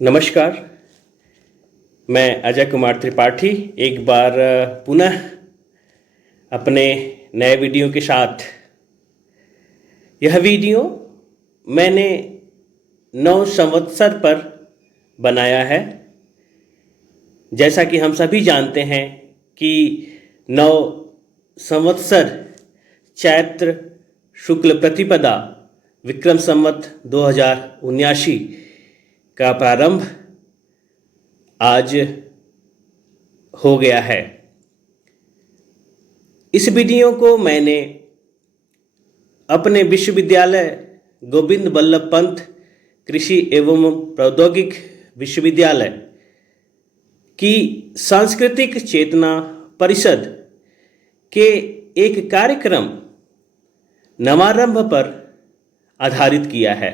नमस्कार। मैं अजय कुमार त्रिपाठी एक बार पुनः अपने नए वीडियो के साथ। यह वीडियो मैंने 9 संवत्सर पर बनाया है। जैसा कि हम सभी जानते हैं कि 9 संवत्सर चैत्र शुक्ल प्रतिपदा विक्रम संवत 2079 का प्रारंभ आज हो गया है। इस वीडियो को मैंने अपने विश्वविद्यालय गोविंद बल्लभ पंत कृषि एवं प्रौद्योगिक विश्वविद्यालय की सांस्कृतिक चेतना परिषद के एक कार्यक्रम नवारंभ पर आधारित किया है।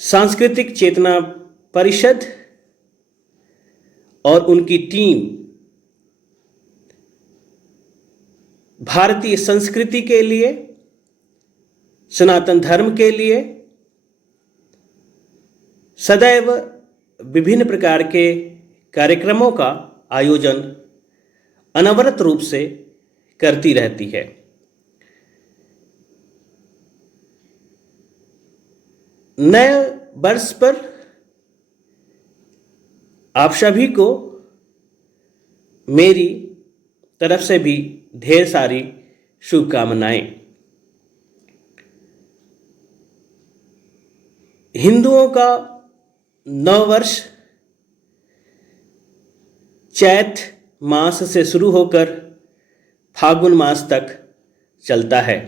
सांस्कृतिक चेतना परिषद और उनकी टीम भारतीय संस्कृति के लिए, सनातन धर्म के लिए सदैव विभिन्न प्रकार के कार्यक्रमों का आयोजन अनवरत रूप से करती रहती है। नए वर्ष पर आप सभी को मेरी तरफ से भी ढेर सारी शुभकामनाएं। हिंदुओं का नव वर्ष चैत मास से शुरू होकर फागुन मास तक चलता है,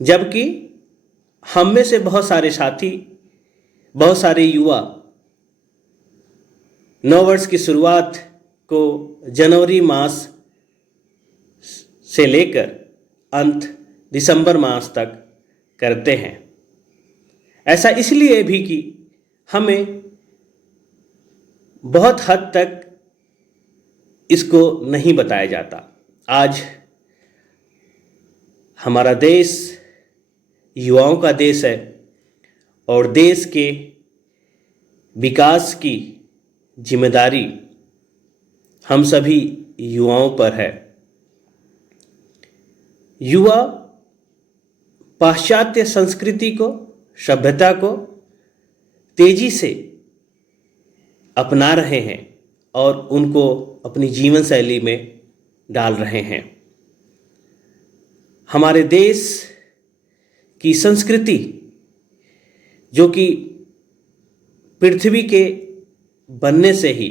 जबकि हम में से बहुत सारे साथी, बहुत सारे युवा नव वर्ष की शुरुआत को जनवरी मास से लेकर अंत दिसंबर मास तक करते हैं। ऐसा इसलिए भी कि हमें बहुत हद तक इसको नहीं बताया जाता। आज हमारा देश युवाओं का देश है और देश के विकास की जिम्मेदारी हम सभी युवाओं पर है। युवा पाश्चात्य संस्कृति को, सभ्यता को तेजी से अपना रहे हैं और उनको अपनी जीवन शैली में डाल रहे हैं। हमारे देश की संस्कृति जो कि पृथ्वी के बनने से ही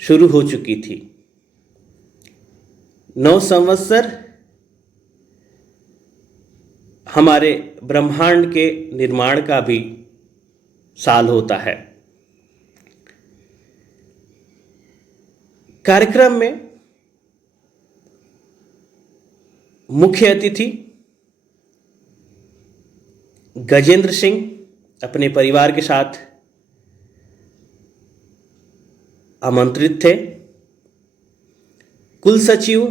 शुरू हो चुकी थी। 9 संवत्सर हमारे ब्रह्मांड के निर्माण का भी साल होता है। कार्यक्रम में मुख्य अतिथि गजेंद्र सिंह अपने परिवार के साथ आमंत्रित थे। कुल सचिव,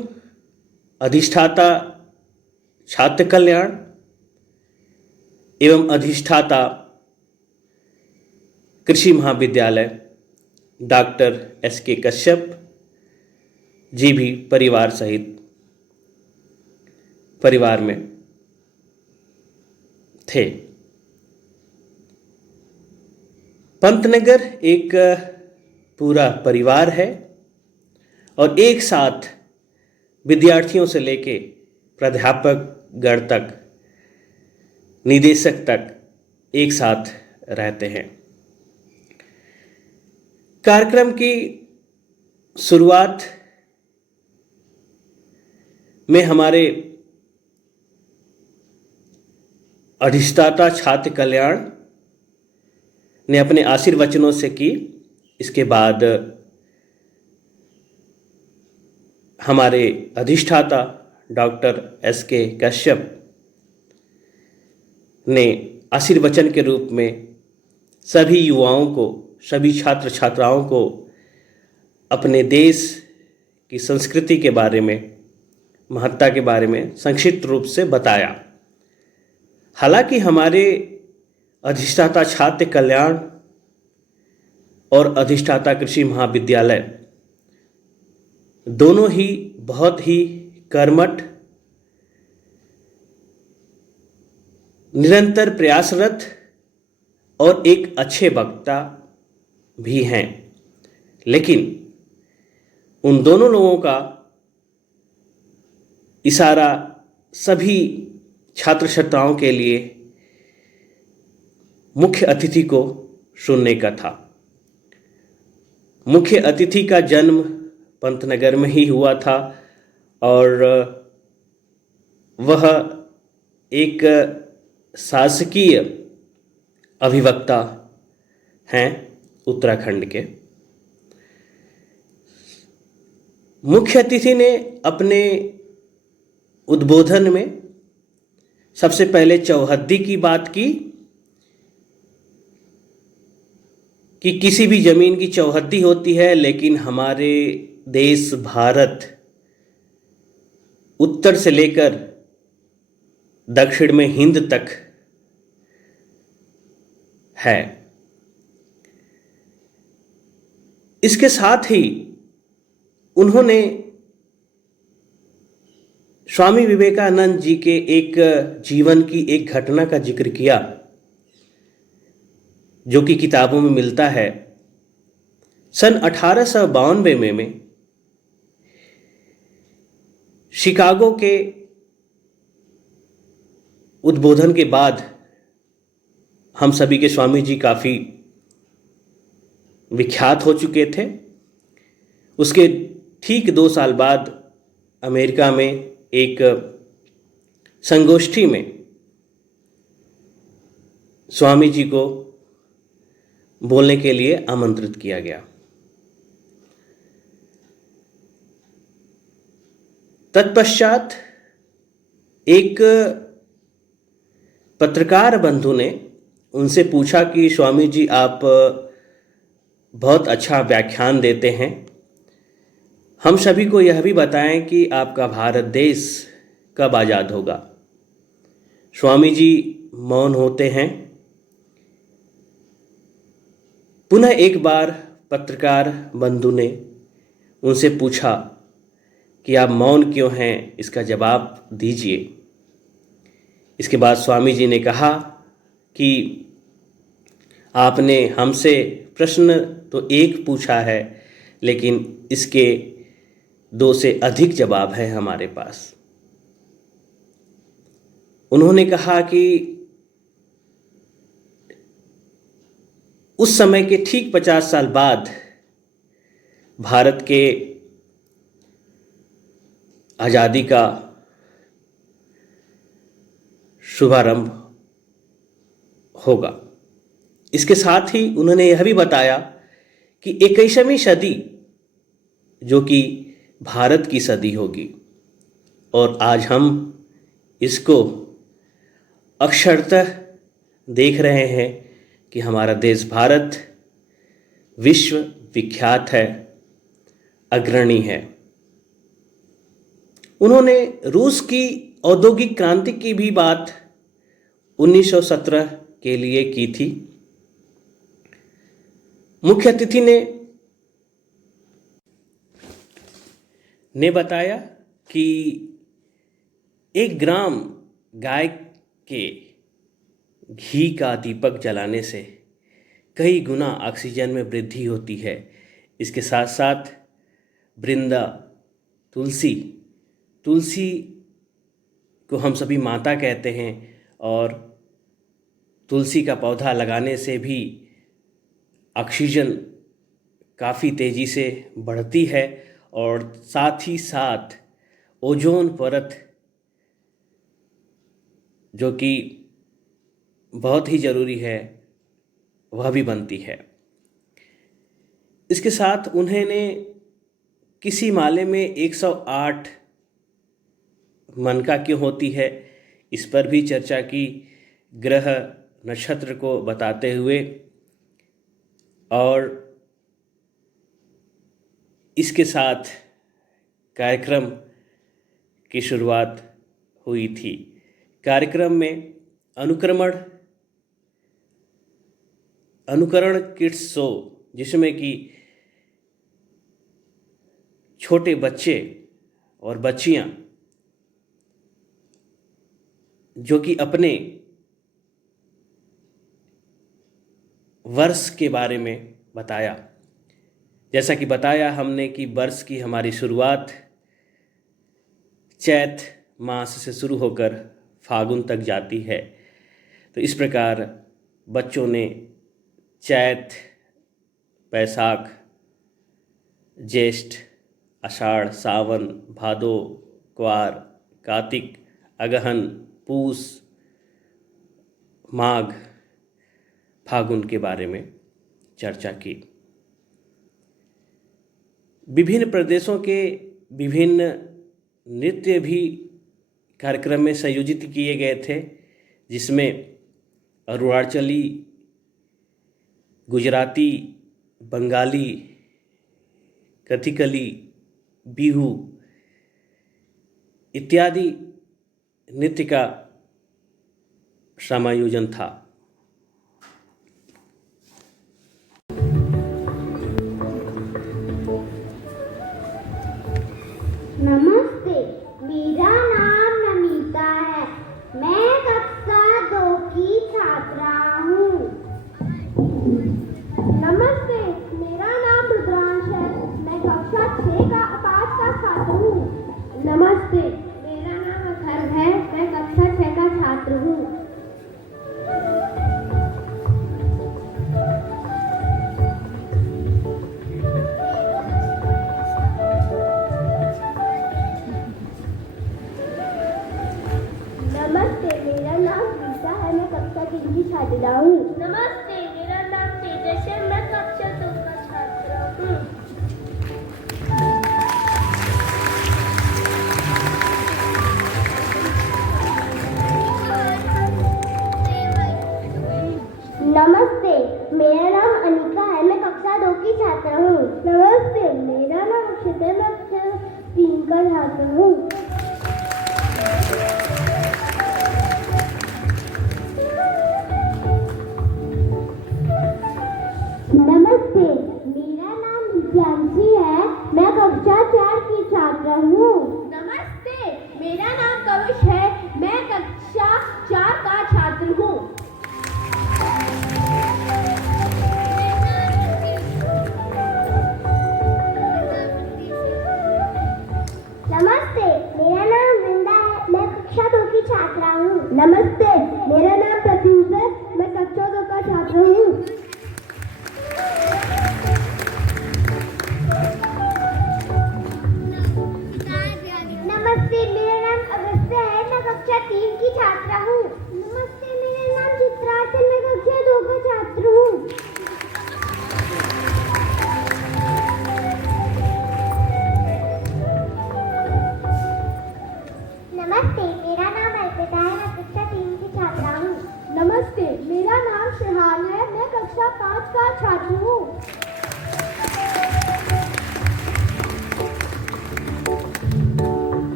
अधिष्ठाता छात्र कल्याण एवं अधिष्ठाता कृषि महाविद्यालय डॉक्टर एस.के. कश्यप जी भी परिवार सहित परिवार में थे। पंतनगर एक पूरा परिवार है और एक साथ विद्यार्थियों से लेके प्राध्यापक गण तक, निदेशक तक एक साथ रहते हैं। कार्यक्रम की शुरुआत में हमारे अधिष्ठाता छात्र कल्याण ने अपने आशीर्वचनों से की। इसके बाद हमारे अधिष्ठाता डॉक्टर एस.के. कश्यप ने आशीर्वचन के रूप में सभी युवाओं को, सभी छात्र छात्राओं को अपने देश की संस्कृति के बारे में, महत्ता के बारे में संक्षिप्त रूप से बताया। हालांकि हमारे अधिष्ठाता छात्र कल्याण और अधिष्ठाता कृषि महाविद्यालय दोनों ही बहुत ही कर्मठ, निरंतर प्रयासरत और एक अच्छे वक्ता भी हैं। लेकिन उन दोनों लोगों का इशारा सभी छात्र छात्राओं के लिए मुख्य अतिथि को सुनने का था। मुख्य अतिथि का जन्म पंतनगर में ही हुआ था और वह एक शासकीय अभिवक्ता हैं उत्तराखंड के। मुख्य अतिथि ने अपने उद्बोधन में सबसे पहले चौहद्दी की बात की कि किसी भी जमीन की चौहद्दी होती है, लेकिन हमारे देश भारत उत्तर से लेकर दक्षिण में हिंद तक है। इसके साथ ही उन्होंने स्वामी विवेकानंद जी के एक जीवन की एक घटना का जिक्र किया जो कि किताबों में मिलता है। सन 1892 में शिकागो के उद्बोधन के बाद हम सभी के स्वामी जी काफ़ी विख्यात हो चुके थे। उसके ठीक 2 साल बाद अमेरिका में एक संगोष्ठी में स्वामी जी को बोलने के लिए आमंत्रित किया गया। तत्पश्चात एक पत्रकार बंधु ने उनसे पूछा कि स्वामी जी, आप बहुत अच्छा व्याख्यान देते हैं, हम सभी को यह भी बताएं कि आपका भारत देश कब आज़ाद होगा। स्वामी जी मौन होते हैं। पुनः एक बार पत्रकार बंधु ने उनसे पूछा कि आप मौन क्यों हैं, इसका जवाब दीजिए। इसके बाद स्वामी जी ने कहा कि आपने हमसे प्रश्न तो एक पूछा है, लेकिन इसके 2 से अधिक जवाब हैं हमारे पास। उन्होंने कहा कि उस समय के ठीक 50 साल बाद भारत के आज़ादी का शुभारंभ होगा। इसके साथ ही उन्होंने यह भी बताया कि 21वीं सदी जो कि भारत की सदी होगी, और आज हम इसको अक्षरतः देख रहे हैं कि हमारा देश भारत विश्व विख्यात है, अग्रणी है। उन्होंने रूस की औद्योगिक क्रांति की भी बात 1917 के लिए की थी। मुख्य अतिथि ने बताया कि 1 ग्राम गाय के घी का दीपक जलाने से कई गुना ऑक्सीजन में वृद्धि होती है। इसके साथ साथ वृंदा, तुलसी को हम सभी माता कहते हैं, और तुलसी का पौधा लगाने से भी ऑक्सीजन काफ़ी तेज़ी से बढ़ती है, और साथ ही साथ ओजोन परत जो कि बहुत ही ज़रूरी है वह भी बनती है। इसके साथ उन्होंने किसी माले में 108 मनका क्यों होती है इस पर भी चर्चा की, ग्रह नक्षत्र को बताते हुए। और इसके साथ कार्यक्रम की शुरुआत हुई थी। कार्यक्रम में अनुक्रमण अनुकरण किड्स शो, जिसमें कि छोटे बच्चे और बच्चियां जो कि अपने वर्ष के बारे में बताया। जैसा कि बताया हमने कि वर्ष की हमारी शुरुआत चैत मास से शुरू होकर फागुन तक जाती है। तो इस प्रकार बच्चों ने चैत, बैसाख, ज्येष्ठ, आषाढ़, सावन, भादो, क्वार, कार्तिक, अगहन, पूस, माघ, फागुन के बारे में चर्चा की। विभिन्न प्रदेशों के विभिन्न नृत्य भी कार्यक्रम में संयोजित किए गए थे, जिसमें अरुणाचली, गुजराती, बंगाली, कथकली, बिहू इत्यादि नृत्य का समायोजन था। नमस्ते, मेरा नाम नमिता है। मैं कक्षा 2 की छात्रा हूँ। नमस्ते, मेरा नाम रुद्रांश है। मैं कक्षा 6 का 5 का छात्र हूँ। नमस्ते, मेरा नाम अथर्व है। मैं कक्षा 6 का छात्र हूँ। नमस्ते, मेरा नाम गीता है। मैं कक्षा 3 की छात्रा हूँ। नमस्ते, मेरा नाम तेजस है। मैं कक्षा 2 का छात्र हूँ। नमस्ते, मेरा नाम अनिका है। मैं कक्षा 2 की छात्रा हूँ। नमस्ते, मेरा नाम अक्षत है। मैं कक्षा 3 का छात्र हूँ। नमस्ते, मेरा नाम विद्यांशी है। मैं कक्षा 4 की छात्रा हूँ। नमस्ते, मेरा नाम कविश है। मैं कक्षा 4 का छात्र हूँ। नमस्ते, मेरा नाम वृंदा है। मैं कक्षा 2 की छात्रा हूँ। नमस्ते, मेरा नाम प्रत्युष है। मैं कक्षा 2 का छात्र हूँ। नमस्ते, मेरा नाम अगस्त्य है। मैं कक्षा 3 की छात्रा हूँ। नमस्ते, मेरा नाम चित्रार्थ है। मैं कक्षा 2 का छात्र हूँ। नमस्ते, मेरा नाम अर्पिता है। मैं कक्षा 3 की छात्रा हूँ। नमस्ते, मेरा नाम शिहान है। मैं कक्षा 5 का छात्र हूँ।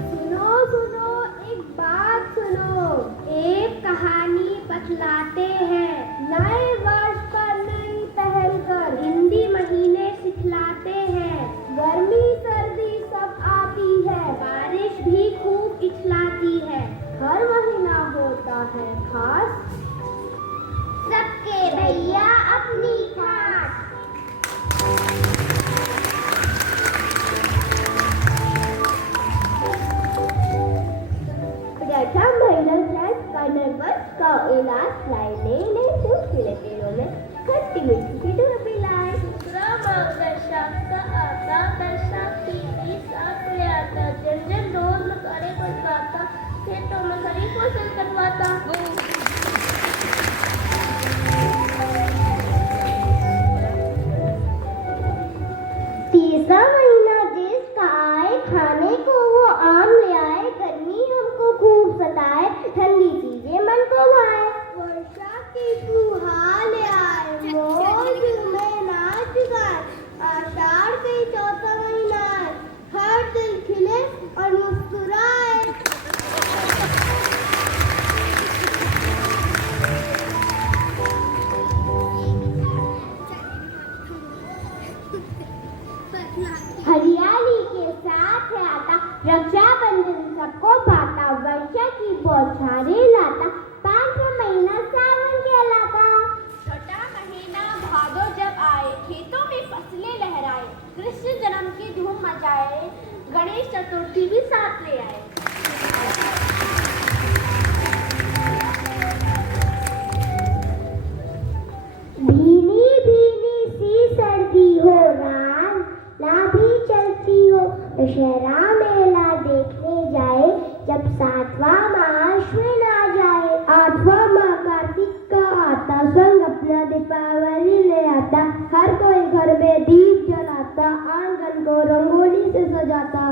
सुनो सुनो, एक बात सुनो। एक कहानी बतलाते हैं। नए वर्ष पर नई पहल कर हिंदी महीने सिखलाते हैं। गर्मी सर्दी सब आती है, बारिश भी खूब इछलाती है। हर महीना होता है खास, सबके भैया अपनी खास। प्रथम महिला कर्नवश का इलाज लाइने ने सूखे पेड़ों में खट्टी मीठी की धूप पिलाई। दूसरा मार्गदर्शा का आता दर्शा की साथ ले आता। जन जन रोज करे बचाता, खेतों में खरीफ फसल कटवाता। तीसरा महीना देश का आए, खाने को वो आम ले आए। गर्मी हमको खूब सताए, ठंडी चीजें मन को भाए। वर्षा की फुहार ले आए, मौज में नाच गाए। आषाढ़ के 4था महीना है, हर दिल खिले और मुस्कुराए। बहुत सारे लाता, 5वां महीना सावन कहलाता। छठा महीना भादो जब आए, खेतों में फसलें लहराए, कृष्ण जन्म की धूम मचाए, गणेश चतुर्थी भी साथ ले आए। भीनी भीनी सी सर्दी हो रात, लाभी चलती हो, दशहरा मेला देखने जाए, जब 7वां माह अश्विन आ जाए। 8वां माह कार्तिक का आता, संग अपना दीपावली ले आता, हर कोई घर में दीप जलाता, आंगन को रंगोली से सजाता।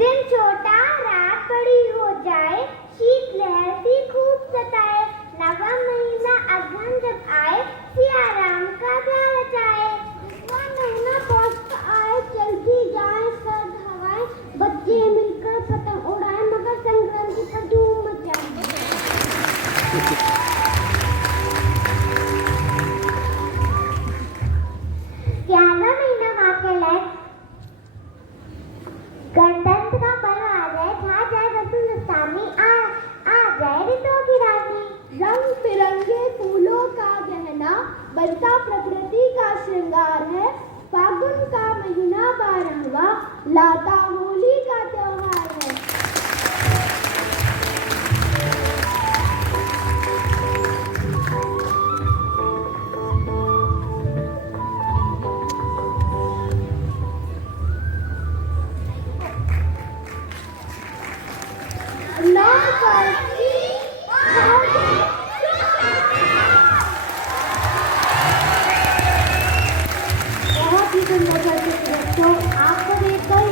दिन छोटा रात बड़ी हो जाए, शीत लहर सी खूब सताए, 9वां महीना अगहन जब आए, सिया राम का प्यार रचाए। 10वां महीना पौष आए, चलती जाए सर्द हवाएं, बच्चे मिलकर पतंग उड़ाए, मकर संक्रांति पर धूम मचाए। 11वां महीना माँ के लायक, गणतंत्र का पर्व आ जाए, छा जाए वसुंधरा आ जाए ऋतुओं की रानी। रंग बिरंगे फूलों का गहना बनता प्रकृति का श्रृंगार है, फागुन का महीना 12वां लाता होली का त्योहार है। बहुत ही सुंदर बच्चों, आपको देखकर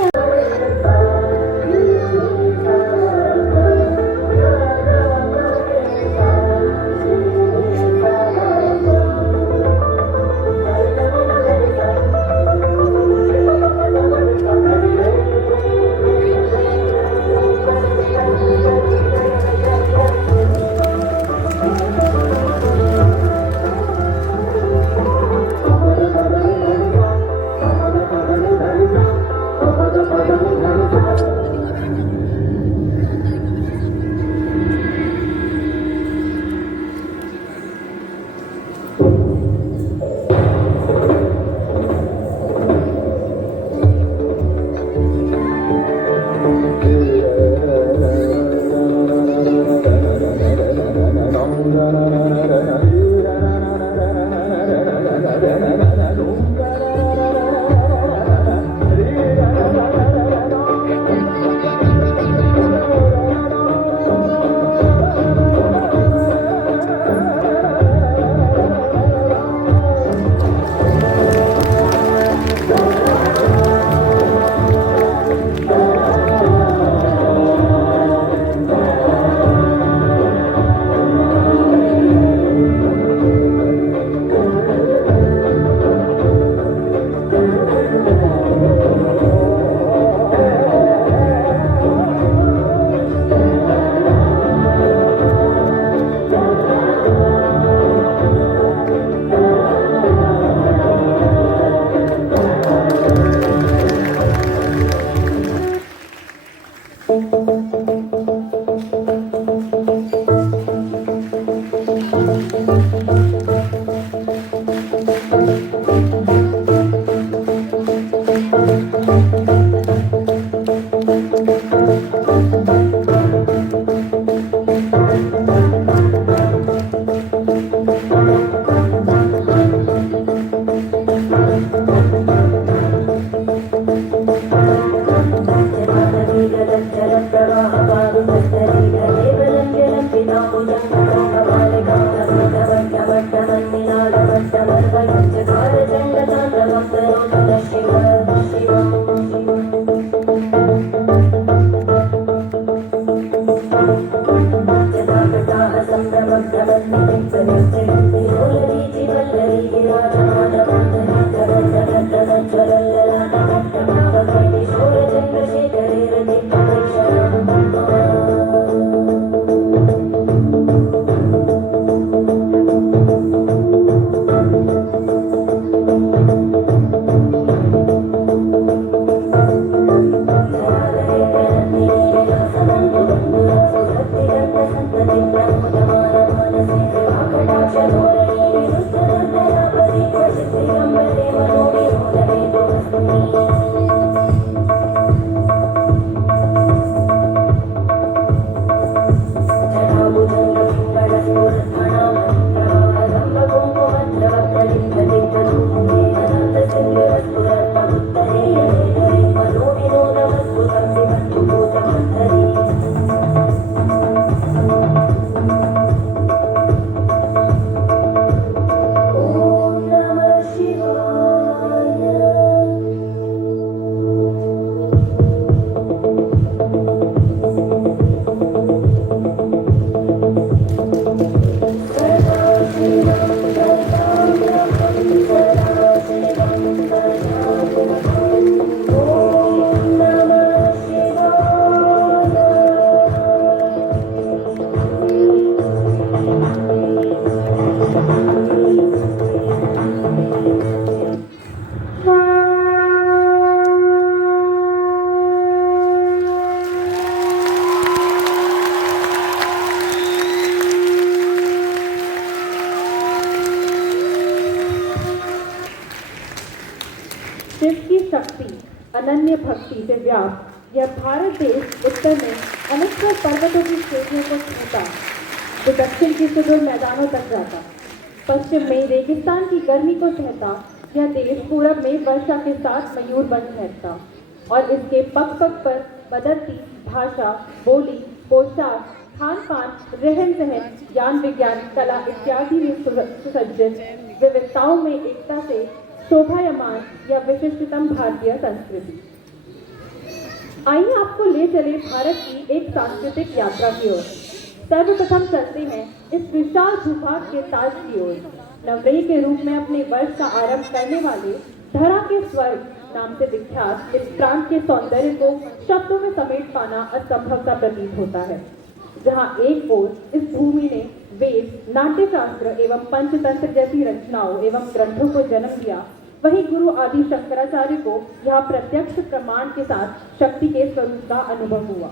अनन्य भक्ति से व्याप्त यह भारत देश उत्तर में अनेकों पर्वतों की श्रेणियों को छूता, जो दक्षिण के सुदूर मैदानों तक जाता, पश्चिम में रेगिस्तान की गर्मी को सहता, यह देश पूरब में वर्षा के साथ मयूर बन ठहरता और इसके पग पग पर बदलती भाषा, बोली, पोशाक, खान पान, रहन सहन, ज्ञान विज्ञान, कला इत्यादि में सुसज्जित विविधताओं में एकता से शोभायमान या विशिष्टतम भारतीय संस्कृति। आइए आपको ले चले भारत की एक सांस्कृतिक यात्रा की ओर। सर्वप्रथम चलते हैं इस विशाल भूभाग के ताज की ओर। नवरेह के रूप में अपने वर्ष का आरंभ करने वाले धरा के स्वर्ग नाम से विख्यात इस प्रांत के सौंदर्य को शब्दों में समेट पाना असंभव सा प्रतीत होता है। जहाँ एक ओर इस भूमि ने वेद, नाट्यशास्त्र एवं पंचतंत्र जैसी रचनाओं एवं ग्रंथों को जन्म दिया, वहीं गुरु आदि शंकराचार्य को यहाँ प्रत्यक्ष प्रमाण के साथ शक्ति के स्वरूप का अनुभव हुआ।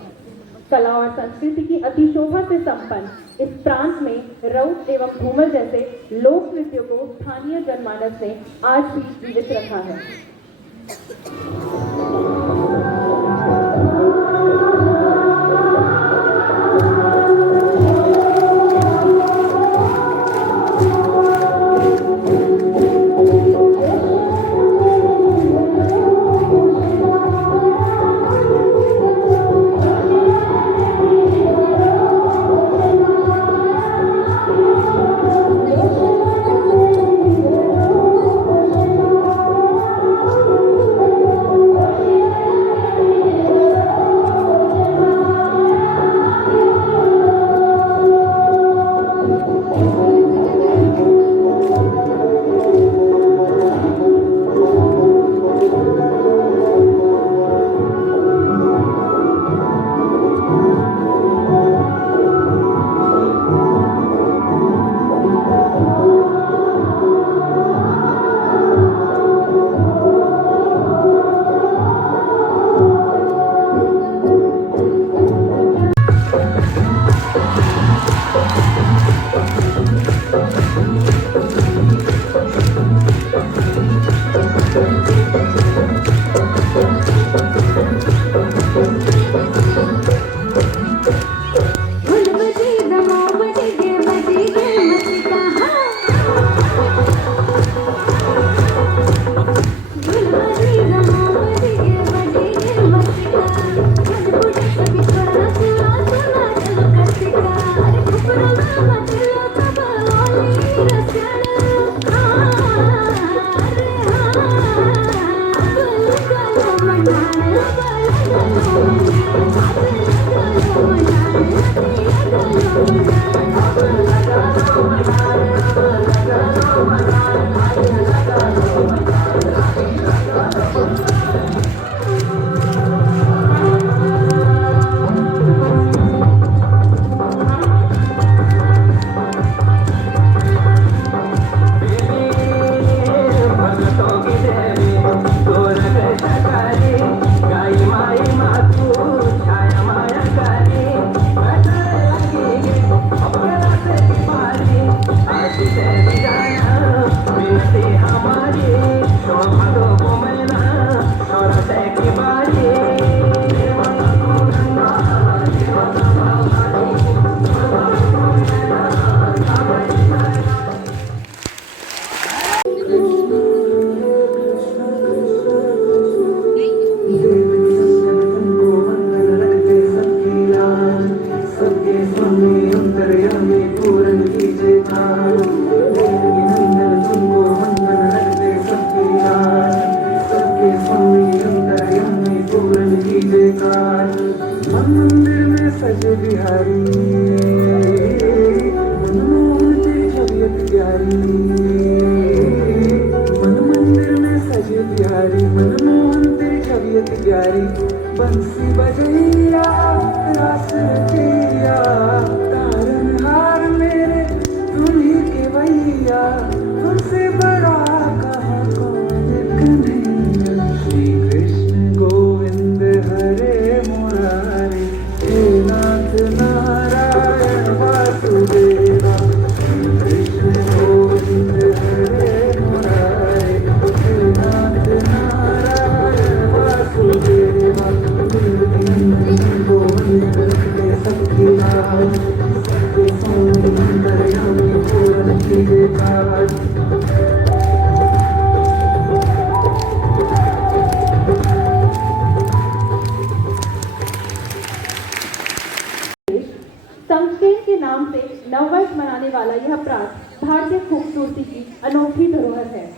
कला और संस्कृति की अतिशोभा से संपन्न इस प्रांत में रउत एवं घूमर जैसे लोक नृत्यों को स्थानीय जनमानस ने आज भी जीवित रखा है। वाला यह प्रांत भारतीय खूबसूरती की अनोखी धरोहर है।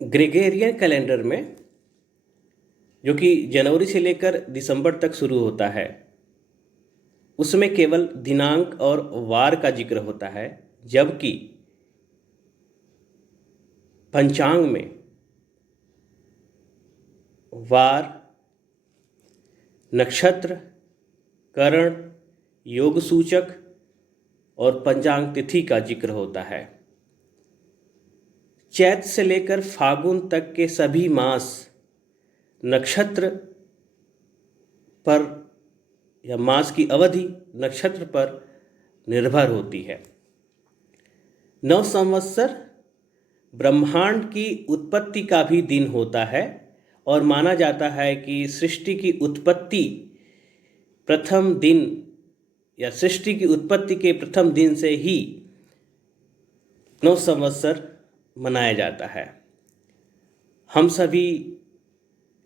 ग्रेगोरियन कैलेंडर में, जो कि जनवरी से लेकर दिसंबर तक शुरू होता है, उसमें केवल दिनांक और वार का जिक्र होता है, जबकि पंचांग में वार, नक्षत्र, करण, योग सूचक और पंचांग तिथि का जिक्र होता है। चैत से लेकर फागुन तक के सभी मास नक्षत्र पर या मास की अवधि नक्षत्र पर निर्भर होती है। नव संवत्सर ब्रह्मांड की उत्पत्ति का भी दिन होता है और माना जाता है कि सृष्टि की उत्पत्ति प्रथम दिन या सृष्टि की उत्पत्ति के प्रथम दिन से ही नव संवत्सर मनाया जाता है। हम सभी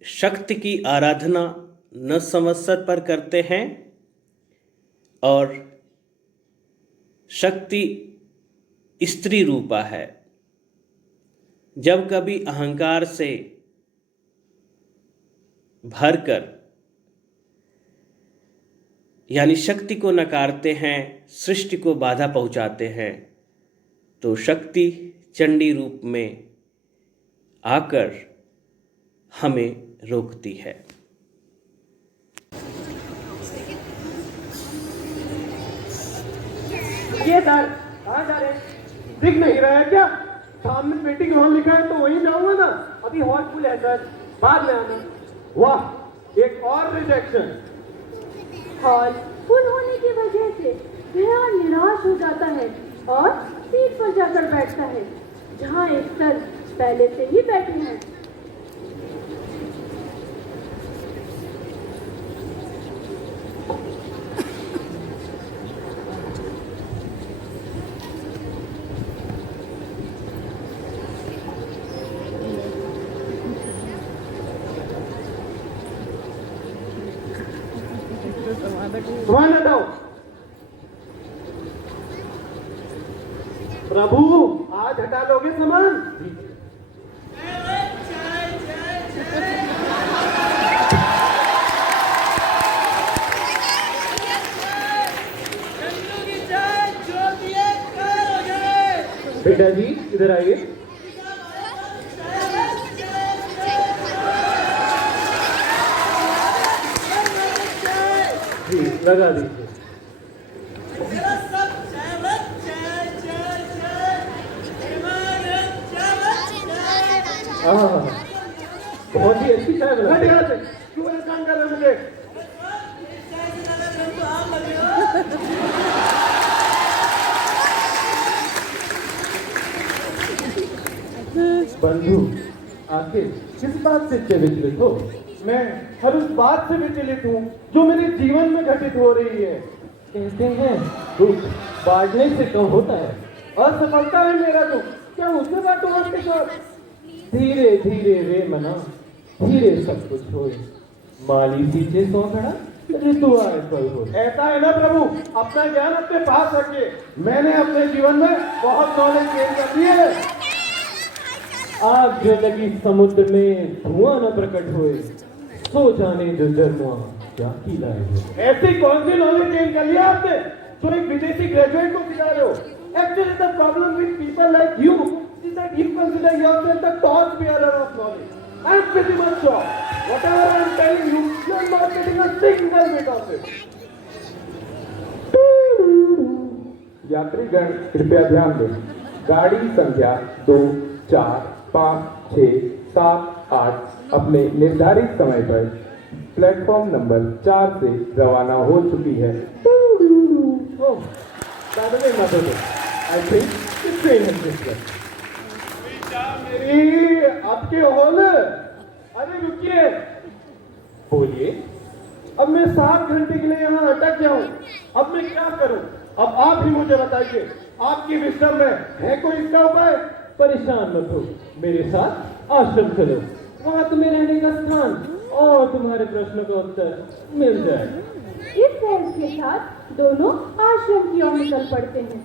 शक्ति की आराधना नव संवत्सर पर करते हैं और शक्ति स्त्री रूपा है। जब कभी अहंकार से भरकर यानी शक्ति को नकारते हैं, सृष्टि को बाधा पहुंचाते हैं, तो शक्ति चंडी रूप में आकर हमें रोकती है। ये सर कहाँ जा रहे? दिख नहीं रहा है क्या? सामने वेटिंग हॉल लिखा है तो वहीं जाऊंगा ना। अभी हॉल फुल है सर, बाद में आना। वाह, एक और रिजेक्शन। हॉल फुल होने की वजह से वह निराश हो जाता है और सीट पर जाकर बैठता है जहाँ एक सर पहले से ही बैठे हैं। सामान हटाओ। प्रभु, आज हटा लोगे सामान? बेटा जी इधर आइए। जी लगा दीजिए। बहुत ही अच्छी चाय बना। क्यों परेशान कर रहे हो मुझे? बंधु, आखिर किस बात से विचलित हो? मैं हर उस बात से विचलित हूँ जो मेरे जीवन में घटित हो रही है। कहते हैं दुख बांटने से कम होता है, असफलता है मेरा दुख, क्या उससे बांटो आपके साथ? धीरे धीरे रे मना, धीरे सब कुछ होए, माली पीछे सौ खड़ा ऋतु आए फल हो। ऐसा है ना प्रभु, अपना ज्ञान अपने पास रखिए। मैंने अपने जीवन में बहुत नॉलेज गेन कर ली है। आग जो लगी समुद्र में धुआं न प्रकट होए, सो जाने जो जन्मा क्या खिलाए हो। ऐसी कौन सी नॉलेज गेन कर लिया आपने जो एक विदेशी ग्रेजुएट को सिखा रहे हो? Actually, the problem with people like you is that you consider yourself the torch bearer of knowledge. I am pretty much sure whatever I am telling you, you are not getting a single bit of it. यात्रीगण कृपया ध्यान दें, गाड़ी संख्या 2, 4, 5, 6, 7, 8 अपने निर्धारित समय पर प्लेटफॉर्म नंबर 4 से रवाना हो चुकी है। I think this train has just left. मेरी आपके हॉल। अरे रुकिए, बोलिए। अब मैं 7 घंटे के लिए यहाँ अटक जाऊँ, अब मैं क्या करूँ? अब आप ही मुझे बताइए, आपकी विश्राम में है कोई इसका उपाय? परेशान मत हो, मेरे साथ आश्रम चलो, वहाँ तुम्हें रहने का स्थान और तुम्हारे प्रश्नों का उत्तर मिल जाए। इस बहस के साथ दोनों आश्रम की ओर निकल पड़ते हैं।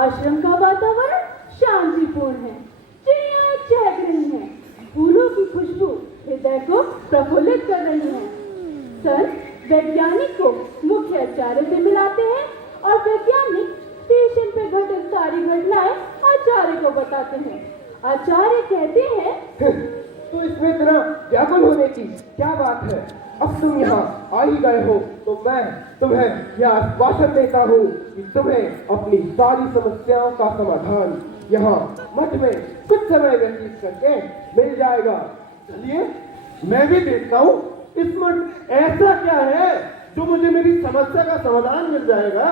आश्रम का वातावरण शांतिपूर्ण है, चिड़िया चहक रही हैं, फूलों की खुशबू हृदय को प्रफुल्लित कर रही है। सर वैज्ञानिक को मुख्य आचार्य से मिलाते हैं और वैज्ञानिक स्टेशन पे घटित सारी घटनाएं आचार्य को बताते हैं। आचार्य कहते हैं तो इसमें इतना व्याकुल होने की क्या बात है? अब तुम यहाँ आ ही गए हो तो मैं तुम्हें यह आश्वासन देता हूँ कि तुम्हें अपनी सारी समस्याओं का समाधान यहाँ मठ में कुछ समय व्यतीत करके मिल जाएगा। चलिए मैं भी देखता हूँ इस मठ ऐसा क्या है जो मुझे मेरी समस्या का समाधान मिल जाएगा।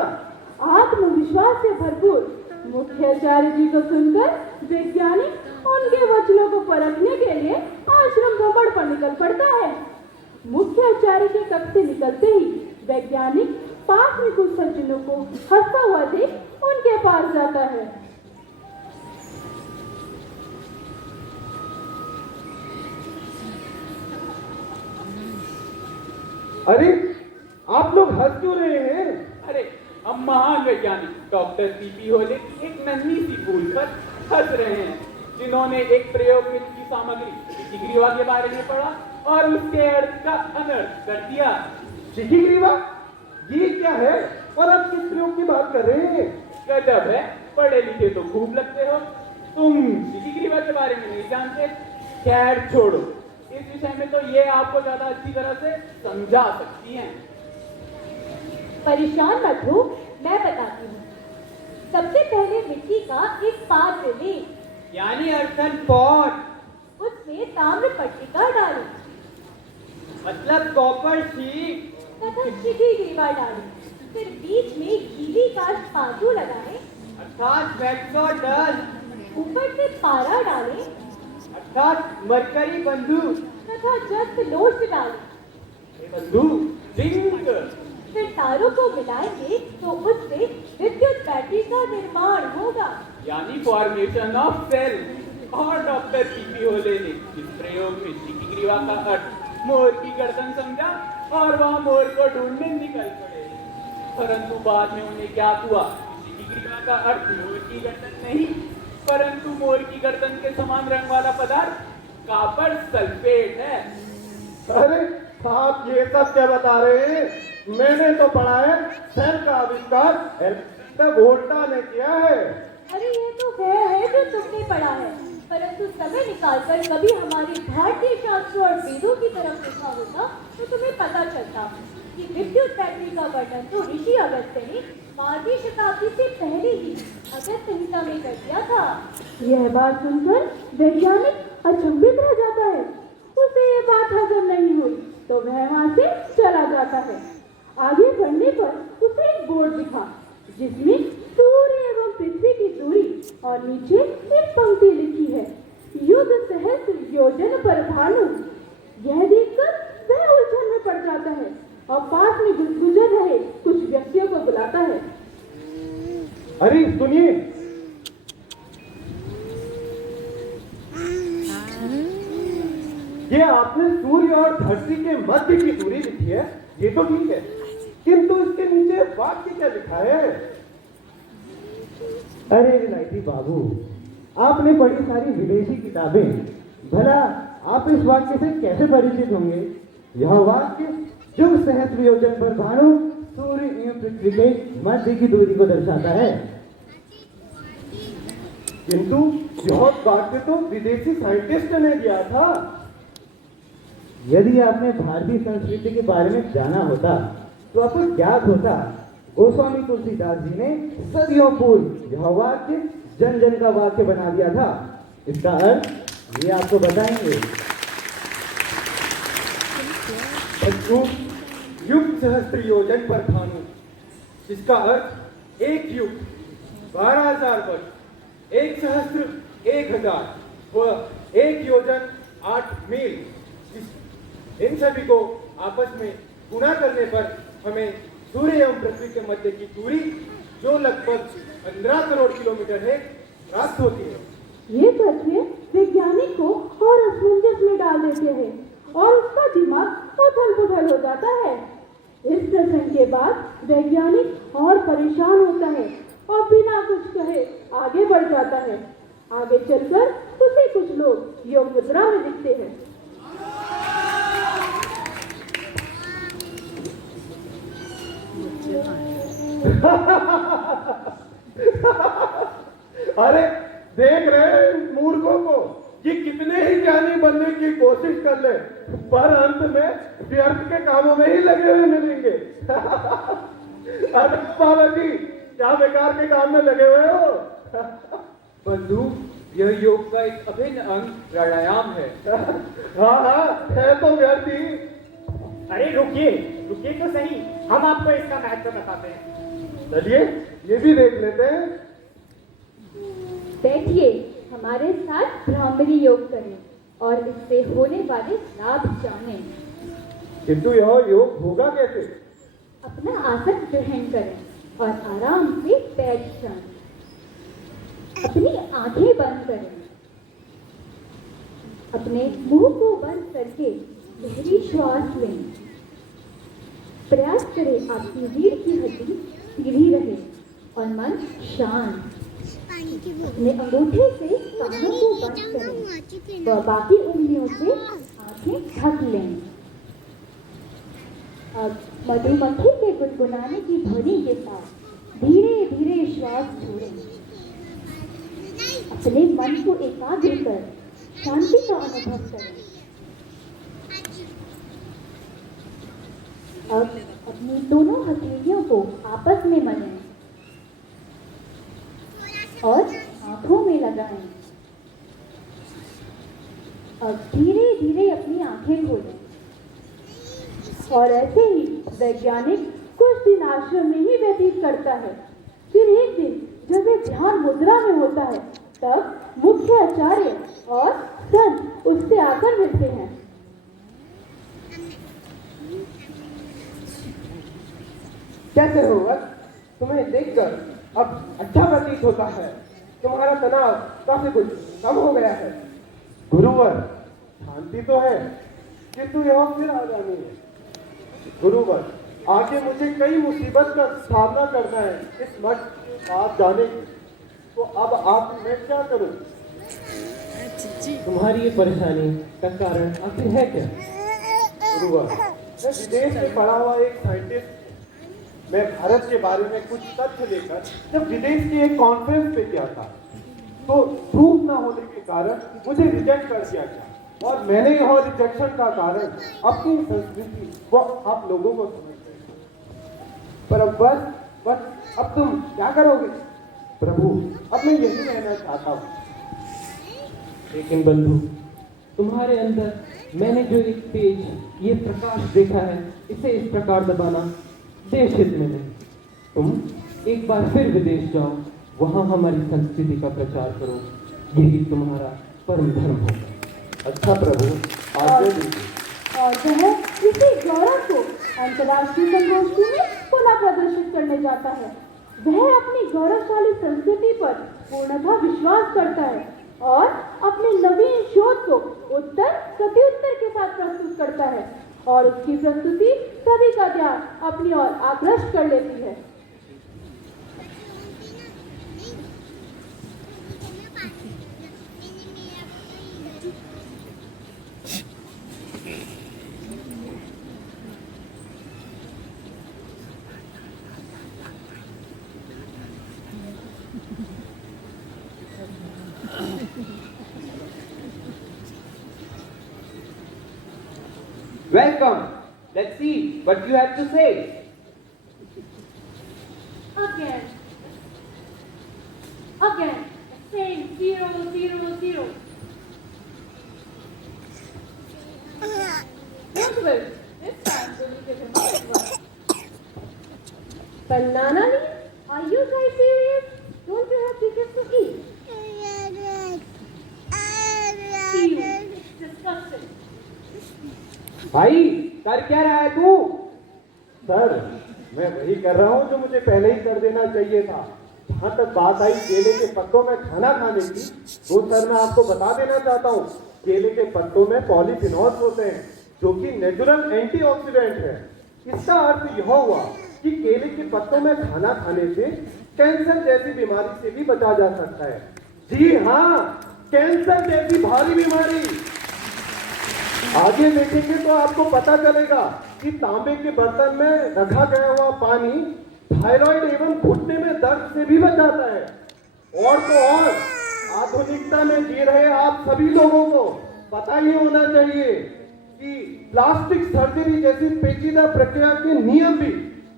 आत्मविश्वास से भरपूर मुख्याचार्य जी को सुनकर वैज्ञानिक उनके वचनों को परखने के लिए आश्रम भ्रमण पर निकल पड़ता है। मुख्याचार्य के कक्ष से निकलते ही वैज्ञानिक पास में कुछ सज्जनों को हंसता हुआ देख उनके पास जाता है। अरे आप लोग हंस क्यों रहे हैं? अरे हम महान वैज्ञानिक डॉक्टर सीपी होले एक नन्ही सी फूल पर हंस रहे हैं, जिन्होंने एक प्रयोग में की सामग्री डिग्रीवा के बारे में पढ़ा और उसके अर्थ का अनर्थ कर दिया। शिखी ग्रीवा, ये क्या है और आप किस प्रयोग की बात कर रहे हैं? गजब है, पढ़े लिखे तो खूब लगते हो। तुम शिखी ग्रीवा के बारे में नहीं जानते। खैर छोड़ो, इस विषय में तो ये आपको ज्यादा अच्छी तरह से समझा सकती हैं। परेशान मत हो, मैं बताती हूँ। सबसे पहले मिट्टी का एक पात्र ले, यानी अर्थन पॉट, उसमें ताम्र पट्टिका डालो मतलब कॉपर शीट, तथा शिखी ग्रीवा डालो। फिर बीच में गीली काष्ठ पादू लगाए, अर्थात वैक्स और डस्ट, ऊपर से पारा डालें अर्थात मरकरी बंदूक, तथा जस्त लोच डालें। बंदूक जिंक, फिर तारों को मिलाएंगे तो उससे विद्युत बैटरी का निर्माण होगा। यानी फॉर्मेशन ऑफ सेल। और डॉक्टर पीपी होले ने इस प्रयोग में शिखी ग्रीवा का अर्थ मोर की गर्दन समझा और वह मोर को ढूंढने निकल पड़े। परंतु बाद में उन्हें क्या हुआ, शिखी ग्रीवा का अर्थ मोर की गर्दन नहीं परंतु मोर की गर्दन के समान रंग वाला पदार्थ कॉपर सल्फेट है। अरे आप ये सब क्या बता रहे हैं? मैंने तो पढ़ा है सेल का आविष्कार वोल्टा ने किया है। अरे ये तो वह है जो तुमने पढ़ा है, परंतु समय निकालकर कभी हमारे भारतीय शास्त्रों और वेदों की तरफ देखा होता तो तुम्हें पता चलता कि विद्युत बैटरी का वर्णन तो ऋषि अगस्त्य ने 5वीं शताब्दी से पहले ही अगस्त्य संहिता में कर दिया था। यह बात सुनकर वैज्ञानिक अचंभित रह जाता है। उसे ये बात हजम नहीं हुई तो वह वहां से चला जाता है। आगे बढ़ने पर उसे एक बोर्ड दिखा जिसमें सूर्य एवं पृथ्वी की दूरी और नीचे एक पंक्ति लिखी है, युद्ध सहस्त्र योजन पर भानु। यह देखकर वह उलझन में पड़ जाता है और पास में गुजर रहे कुछ व्यक्तियों को बुलाता है। अरे सुनिए, ये आपने सूर्य और धरती के मध्य की दूरी लिखी है, ये तो ठीक है, किंतु इसके नीचे वाक्य क्या लिखा है? अरे विलायती बाबू, आपने पढ़ी सारी विदेशी किताबें, भला आप इस वाक्य से कैसे परिचित होंगे? यह वाक्य युग सहस्त्र योजन पर भानु सूर्य एवं पृथ्वी के मध्य की दूरी को दर्शाता है। किंतु यह वाक्य तो विदेशी साइंटिस्ट ने दिया था। यदि आपने भारतीय संस्कृति के बारे में जाना होता तो आपको ज्ञात होता गोस्वामी तुलसीदास जी ने सदियों पूर्व यह वाक्य जन जन का वाक्य बना दिया था। इसका अर्थ ये आपको बताएंगे। युग सहस्त्र योजन पर भानु, इसका अर्थ एक युग 12,000 वर्ष, एक सहस्त्र 1,000 व एक योजन 8 मील। इन सभी को आपस में गुणा करने पर हमें सूर्य एवं पृथ्वी के मध्य की दूरी, जो लगभग 15 करोड़ किलोमीटर है, प्राप्त होती है। ये तथ्य वैज्ञानिक को और असमंजस में डाल देते हैं और उसका दिमाग उथल पुथल हो जाता है। इस प्रसंग के बाद वैज्ञानिक और परेशान होता है और बिना कुछ कहे आगे बढ़ जाता है। आगे चलकर उसे कुछ लोग योग मुद्रा में दिखते हैं। अरे देख रहे हैं मूर्खों को, ये कितने ही ज्ञानी बनने की कोशिश कर ले, पर अंत में व्यर्थ के कामों में ही लगे हुए मिलेंगे। अरे बाबा जी, क्या बेकार के काम में लगे हुए हो? बंधु, यह योग का एक अभिन्न अंग प्राणायाम है। हाँ, है तो व्यर्थ ही। अरे रुकिए रुकिए तो सही, हम आपको इसका महत्व बताते हैं। चलिए ये भी देख लेते हैं। बैठिए, हमारे साथ ब्राह्मणी योग करें और इससे होने वाले लाभ जानें। किंतु यह योग होगा कैसे? अपना आसन ग्रहण करें और आराम से बैठ जाएं। अपनी आंखें बंद करें। अपने मुंह को बंद करके गहरी श्वास लें। प्रयास करें आपकी रीढ़ की हड्डी सीधी रहे और मन शांत। अपने अंगूठे से कानों को बंद करें व बाकी उंगलियों से आंखों आंखें ढक लें। अब मधुमक्खी के गुनगुनाने की ध्वनि के साथ धीरे धीरे श्वास छोड़ें। अपने मन को एकाग्र कर शांति का अनुभव करें। अब अपनी दोनों हथेलियों को आपस में मलें और आंखों में लगाएं। अब धीरे धीरे अपनी आंखें खोलें। और ऐसे ही वैज्ञानिक कुछ दिन आश्रम में ही व्यतीत करता है। फिर एक दिन जब वे ध्यान मुद्रा में होता है, तब मुख्य आचार्य और संत उससे आकर मिलते हैं। कैसे हो वत्स? तुम्हें देखकर अब अच्छा प्रतीत होता है। तुम्हारा तनाव काफी कुछ कम हो गया है। गुरुवर, शांति तो है, किंतु यहाँ फिर आ जानी है। गुरुवर, आगे मुझे कई मुसीबत का सामना करना है इस मठ साथ जाने की, तो अब आप मैं क्या करूं? तुम्हारी ये परेशानी का कारण आखिर है क्या? गुरुवर, मैं विदेश में पढ़ा हुआ एक साइंटिस्ट। मैं भारत के बारे में कुछ तथ्य लेकर जब विदेश के एक कॉन्फ्रेंस पे गया था, तो प्रूफ न होने के कारण मुझे रिजेक्ट कर दिया गया। और मैंने यह रिजेक्शन का कारण अपनी संस्कृति वो आप लोगों को समझ गए। पर अब बस अब तुम क्या करोगे? प्रभु, अब मैं यही रहना चाहता हूँ। लेकिन बंधु, तुम्हारे अंदर मैंने जो एक तेज, ये प्रकाश देखा है, इसे इस प्रकार दबाना देश हित में नहीं। तुम एक बार फिर विदेश जाओ, वहां हमारी संस्कृति का प्रचार करो। यही तुम्हारा परम धर्म होगा। अच्छा प्रभु, आगे दीजिए। और वह इसी गौरव को अंतर्राष्ट्रीय संगोष्ठी में पुनः प्रदर्शित करने जाता है। वह अपनी गौरवशाली संस्कृति पर पूर्णतः विश्वास करता है और अपने नवीन शोध को उत्तर प्रत्युत्तर के साथ प्रस्तुत करता है, और उसकी प्रस्तुति सभी का ध्यान अपनी ओर आकृष्ट कर लेती है। Welcome. Let's see what you have to say. Again, same 0, 0, 0. Don't worry, this time we will give him a one. Banana leaf? Are you guys serious? Don't you have tickets to eat? Ew, disgusting. भाई, कर क्या रहा है तू? Sir, मैं वही कर रहा हूँ जो मुझे पहले ही कर देना चाहिए था। जहाँ तक बात आई केले के पत्तों में खाना खाने की, तो सर मैं आपको बता देना चाहता हूँ, केले के पत्तों में पॉलीफिनॉल्स होते हैं, जो कि नेचुरल एंटीऑक्सीडेंट है। इसका अर्थ यह हुआ कि केले के पत्तों में खाना खाने से कैंसर जैसी बीमारी से भी बचा जा सकता है। जी हाँ, कैंसर जैसी भारी बीमारी। आगे देखेंगे तो आपको पता चलेगा कि तांबे के बर्तन में रखा गया हुआ पानी थायराइड एवं घुटने में दर्द से भी बचाता है। और तो और आधुनिकता में जी रहे आप सभी लोगों को पता ही होना चाहिए कि प्लास्टिक सर्जरी जैसी पेचीदा प्रक्रिया के नियम भी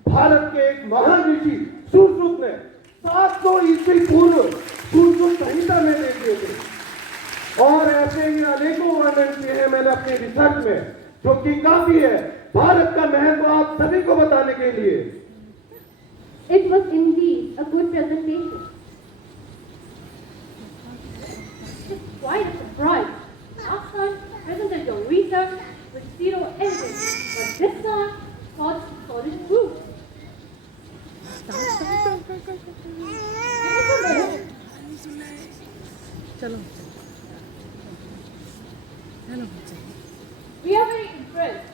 भारत के एक महान ऋषि सुश्रुत ने 700 ईस्वी पूर्व सुश्रुत संहिता में दे दिए थे। और ऐसे ही अनेकों वर्णन किए हैं मैंने अपनी रिसर्च में, जो कि काफी है भारत का महत्व आप सभी को बताने के लिए। It was indeed a good presentation. It's quite a surprise. Last time presented your research with zero evidence, but this time got solid proof. We are very impressed.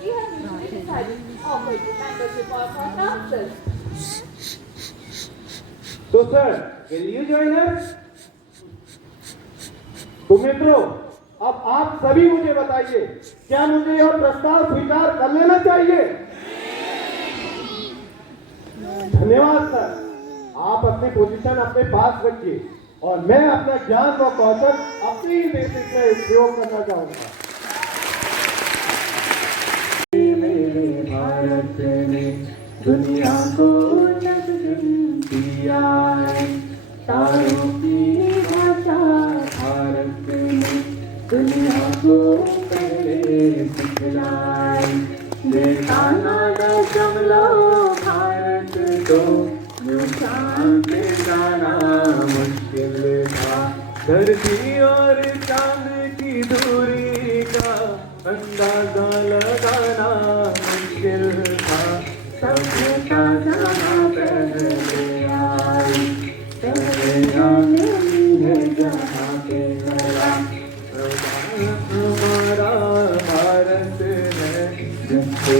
We have usually decided to operate the membership of our council. तो sir, will you join us? तो मित्रों, अब आप सभी मुझे बताइए, क्या मुझे यह प्रस्ताव स्वीकार कर लेना चाहिए? धन्यवाद सर। आप अपनी पोजीशन अपने पास रखिए और मैं अपना ज्ञान व कौशल अपनी बेसिक में उपयोग करना चाहूंगा। मेरे भारत ने दुनिया को नजर दिया है, तारों की भाषा भारत ने दुनिया को पहले सिखलाई। देखा ना जमलो भारत को, यूं शांत जाना मुश्किल था। धरती और चांद की दूरी का अंदाजा लगाना मुश्किल था। सभ्यता जहाँ पहले आई, पहले आई है जहाँ पे गया। हमारा भारत है जिससे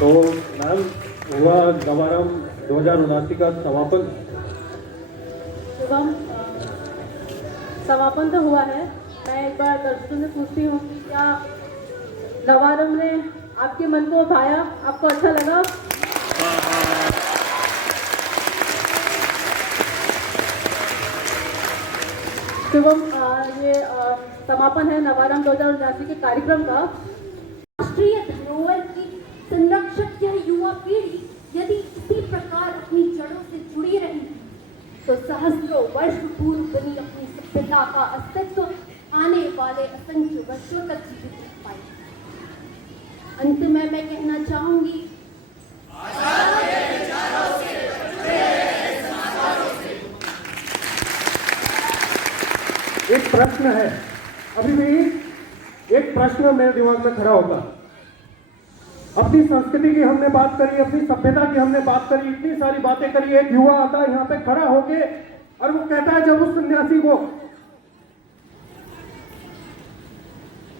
तो मैम हुआ गवारम 2079 का समापन। शुभम, समापन तो हुआ है। मैं एक बार दर्शकों से पूछती हूँ कि क्या नवारंभ ने आपके मन को भाया, आपको अच्छा लगा? शुभम, ये समापन है नवारंभ 2079 के कार्यक्रम का। राष्ट्रीय धरोहर की संरक्षक यह युवा पीढ़ी यदि इसी प्रकार अपनी जड़ों से जुड़ी रही तो सहस्त्रों वर्ष पूर्व बनी अपनी सभ्यता का अस्तित्व आने वाले असंख्य वर्षों तक जीवित रह पाए। अंत में मैं कहना चाहूंगी, एक प्रश्न है, अभी भी एक प्रश्न मेरे दिमाग में खड़ा होगा। अपनी संस्कृति की हमने बात करी, अपनी सभ्यता की हमने बात करी, इतनी सारी बातें करी। एक युवा आता है यहाँ पे खड़ा होके और वो कहता है जब उस सन्यासी को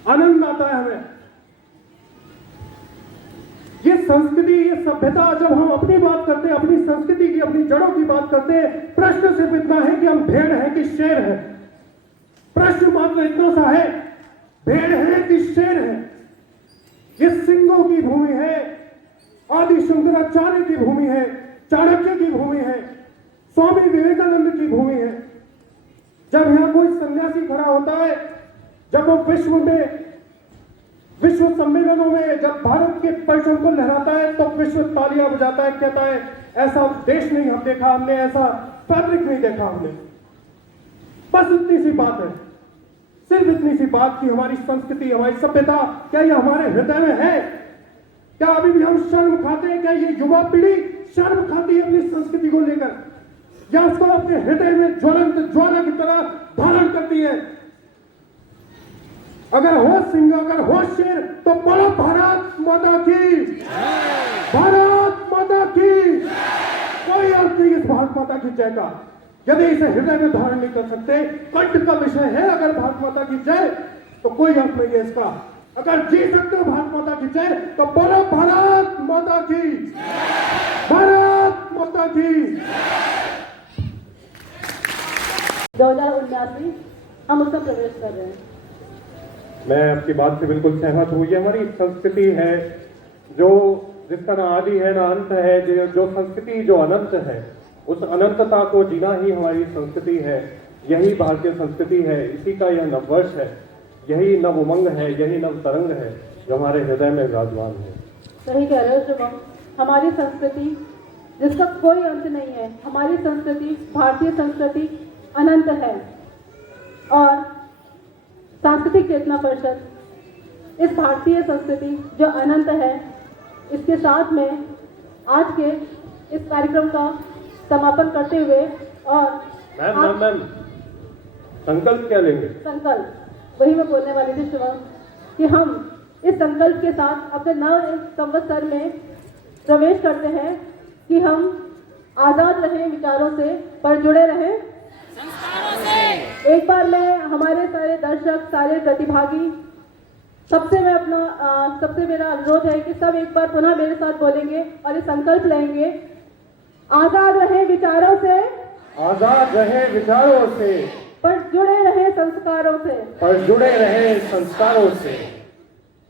आनंद आता है हमें, ये संस्कृति, ये सभ्यता, जब हम अपनी बात करते हैं, अपनी संस्कृति की, अपनी जड़ों की बात करते हैं, प्रश्न सिर्फ इतना है कि हम भेड़ हैं कि शेर हैं। प्रश्न मात्र इतना सा है, भेड़ है कि शेर है। ये सिंहों की भूमि है, आदि शंकराचार्य की भूमि है, चाणक्य की भूमि है, स्वामी विवेकानंद की भूमि है। जब यहां कोई सन्यासी खड़ा होता है, जब वो विश्व सम्मेलनों में जब भारत के परचम को लहराता है तो विश्व तालियां बजाता है, कहता है ऐसा देश नहीं हम देखा हमने, ऐसा फैब्रिक नहीं देखा हमने। बस इतनी सी बात है, सिर्फ इतनी सी बात कि हमारी संस्कृति, हमारी सभ्यता, क्या ये हमारे हृदय में है? क्या अभी भी हम शर्म खाते हैं? क्या ये युवा पीढ़ी शर्म खाती है अपनी संस्कृति को लेकर, या उसको अपने हृदय में ज्वलंत ज्वाला की तरह धारण करती है? अगर हो सिंह, अगर हो शेर, तो बोलो भारत माता की, भारत माता की। कोई अर्थ नहीं इस भारत माता की जय का यदि इसे हृदय में धारण नहीं कर सकते। कंठ का विषय है अगर भारत माता की जय, तो कोई अर्थ नहीं है इसका। अगर जी सकते हो भारत माता की जय तो बोलो भारत माता की, भारत माता की। 2079 हम उसमें प्रवेश कर रहे हैं। मैं आपकी बात से बिल्कुल सहमत हूँ। ये हमारी संस्कृति है जो जिसका ना आदि है ना अंत है, जो संस्कृति जो अनंत है, उस अनंतता को जीना ही हमारी संस्कृति है। यही भारतीय संस्कृति है, इसी का यह नववर्ष है, यही नव उमंग है, यही नव तरंग है जो हमारे हृदय में विराजमान है। सही कह रहे हो शुभम, हमारी संस्कृति जिसका कोई अंत नहीं है, हमारी संस्कृति, भारतीय संस्कृति अनंत है। और सांस्कृतिक चेतना परिषद इस भारतीय संस्कृति जो अनंत है, इसके साथ में आज के इस कार्यक्रम का समापन करते हुए और मैम संकल्प क्या लेंगे? संकल्प वही मैं बोलने वाली थी शुभम, कि हम इस संकल्प के साथ अपने नव संवत्सर में प्रवेश करते हैं कि हम आजाद रहें विचारों से, पर जुड़े रहें संस्कारों से। एक बार मैं हमारे सारे दर्शक, सारे प्रतिभागी, सबसे मेरा अनुरोध है कि सब एक बार पुनः मेरे साथ बोलेंगे और ये संकल्प लेंगे, आजाद रहे विचारों से, आजाद रहे विचारों से, पर जुड़े रहे संस्कारों से, पर जुड़े रहे संस्कारों से।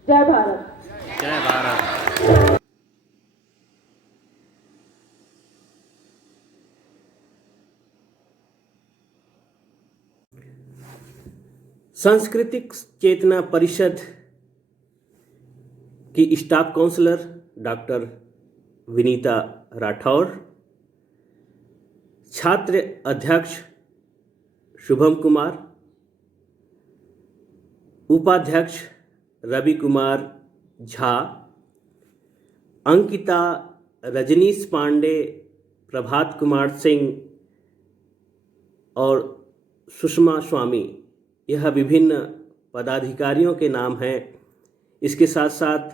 जय भारत। जय भारत। सांस्कृतिक चेतना परिषद की staff counsellor doctor Vinita Rathore, छात्र अध्यक्ष शुभम कुमार, उपाध्यक्ष रवि कुमार झा, अंकिता, रजनीश पांडे, प्रभात कुमार सिंह और सुषमा स्वामी, यह विभिन्न पदाधिकारियों के नाम हैं। इसके साथ साथ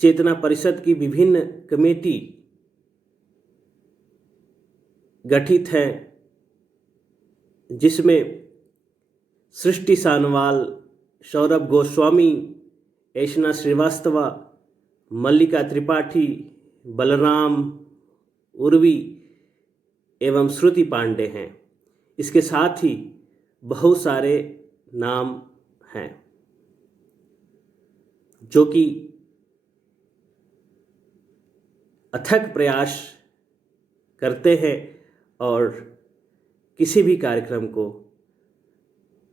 चेतना परिषद की विभिन्न कमेटी गठित हैं, जिसमें सृष्टि सानवाल, सौरभ गोस्वामी, ऐशना श्रीवास्तवा, मल्लिका त्रिपाठी, बलराम, उर्वी एवं श्रुति पांडे हैं। इसके साथ ही बहुत सारे नाम हैं जो कि अथक प्रयास करते हैं और किसी भी कार्यक्रम को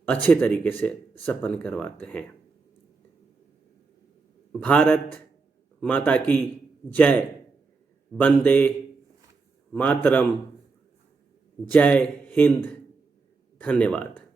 अच्छे तरीके से संपन्न करवाते हैं। भारत माता की जय। वंदे मातरम। जय हिंद। धन्यवाद।